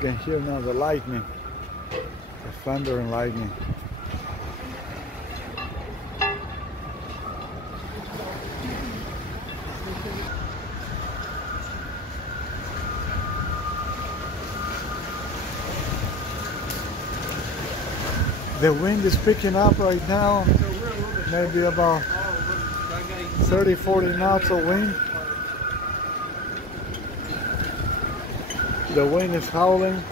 can hear now the lightning, the thunder and lightning. The wind is picking up right now, maybe about 30-40 knots of wind. The wind is howling.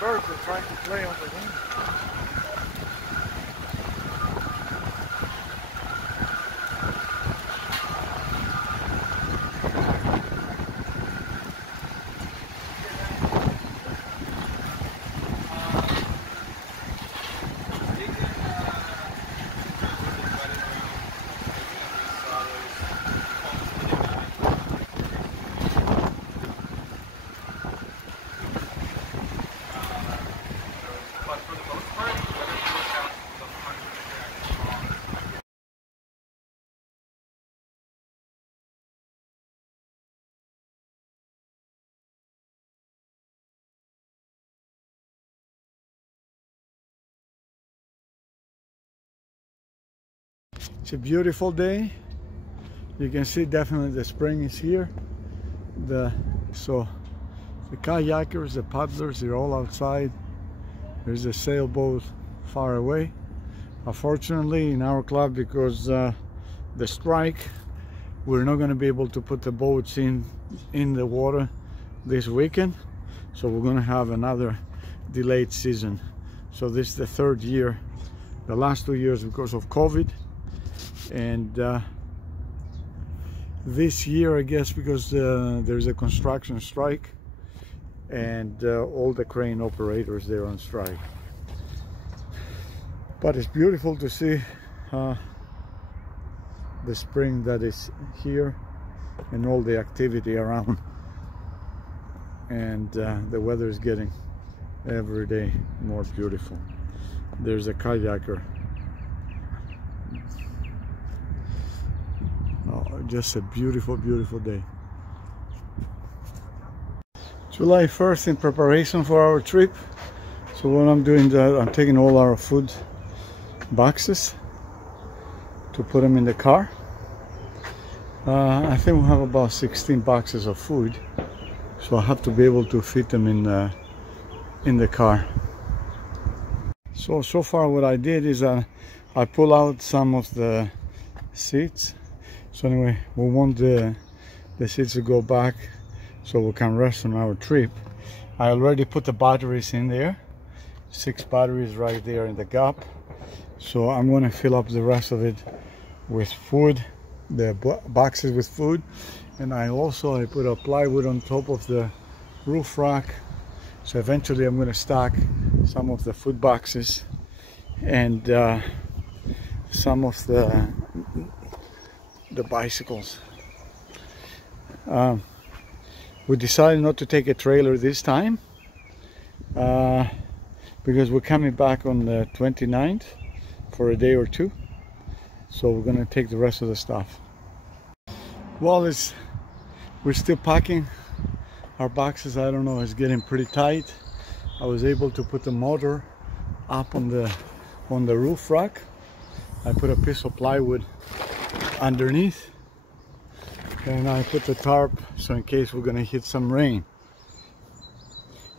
Birds are trying to play on the wind. It's a beautiful day. You can see definitely the spring is here. So the kayakers, the paddlers, they're all outside. There's a sailboat far away. Unfortunately in our club, because the strike, we're not going to be able to put the boats in the water this weekend. So we're going to have another delayed season. So this is the third year. The last 2 years because of COVID. And this year, I guess, because there's a construction strike and all the crane operators, they're on strike. But it's beautiful to see the spring that is here and all the activity around. And the weather is getting every day more beautiful. There's a kayaker. Oh, just a beautiful, beautiful day. July 1st in preparation for our trip. So what I'm doing, I'm taking all our food boxes to put them in the car. I think we have about 16 boxes of food. So I have to be able to fit them in the car. So far what I did is I pull out some of the seats. So anyway, we want the seats to go back so we can rest on our trip. I already put the batteries in there. 6 batteries right there in the gap. So I'm going to fill up the rest of it with food, the boxes with food. And I put a plywood on top of the roof rack. So eventually I'm going to stack some of the food boxes and some of the bicycles. We decided not to take a trailer this time because we're coming back on the 29th for a day or two. So we're going to take the rest of the stuff. Well, we're still packing our boxes. I don't know, it's getting pretty tight. I was able to put the motor up on the roof rack. I put a piece of plywood underneath, and I put the tarp so in case we're gonna hit some rain.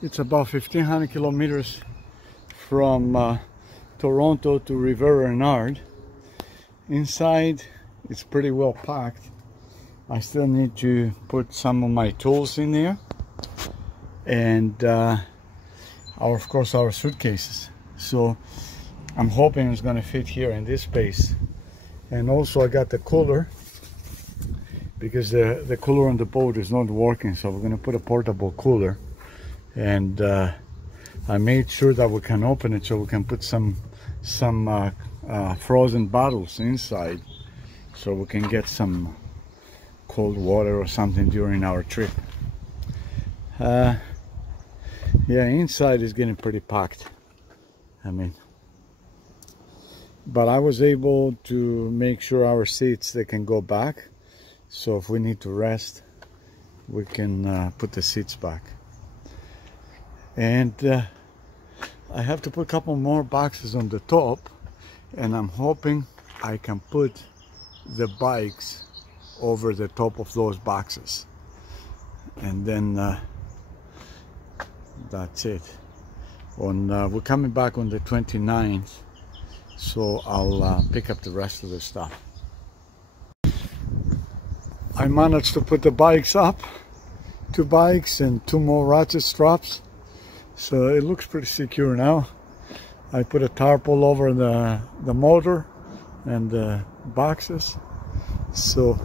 It's about 1,500 kilometers from Toronto to Riviere Renard. Inside it's pretty well packed. I still need to put some of my tools in there, and of course our suitcases. So I'm hoping it's going to fit here in this space. And also I got the cooler, because the cooler on the boat is not working, so we're going to put a portable cooler. And I made sure that we can open it so we can put some frozen bottles inside, so we can get some cold water or something during our trip. Yeah, inside is getting pretty packed. I mean, but I was able to make sure our seats, they can go back, so if we need to rest, we can put the seats back. And I have to put a couple more boxes on the top, and I'm hoping I can put the bikes over the top of those boxes, and then that's it. We're coming back on the 29th, so I'll pick up the rest of the stuff. I managed to put the bikes up, 2 bikes and 2 more ratchet straps, so it looks pretty secure now. I put a tarpaulin over the motor and the boxes, so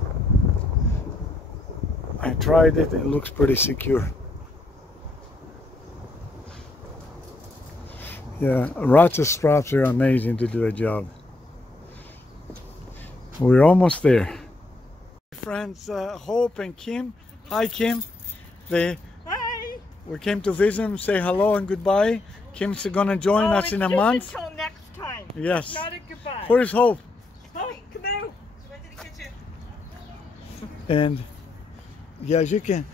I tried it. It looks pretty secure. Yeah, ratchet straps are amazing to do a job. We're almost there. Friends, Hope and Kim. Hi, Kim. Hi. We came to visit them, say hello and goodbye. Kim's gonna join us in a month. Until next time. Yes. Not a goodbye. Where's Hope? Hope, come out. She went to the kitchen. And yeah, as you can,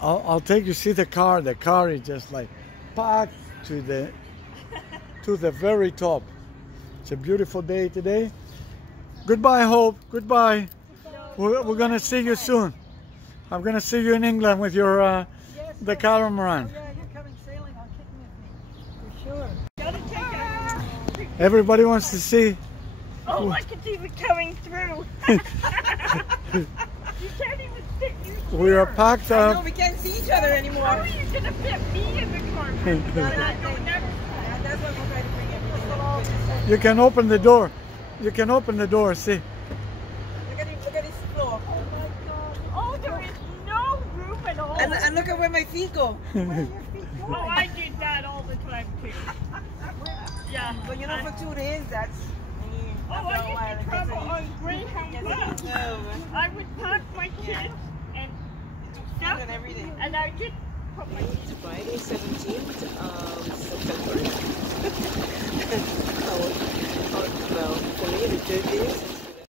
I'll take you see the car. The car is just like packed to the very top. It's a beautiful day today. Goodbye, Hope. Goodbye. We're gonna see you soon. I'm gonna see you in England with your the catamaran. Yeah, you're coming sailing on Kitten with me, for sure. Gotta take it. Everybody wants to see. Oh, look, it's even coming through. You can't even fit you. We are packed I know, up. we can't see each other anymore. How are you gonna fit me in the car? That's what we try to bring everything. You can open the door. You can open the door. See. Look at his floor. Oh my God. Oh, there is no room at all. And look at where my feet go. Oh, I did that all the time too. Yeah. But you know, for 2 days, that's... Oh, I used to travel on Greyhound bus. No. I would pack my kids and stuff, And everything. and I just put my Friday, 17th of September.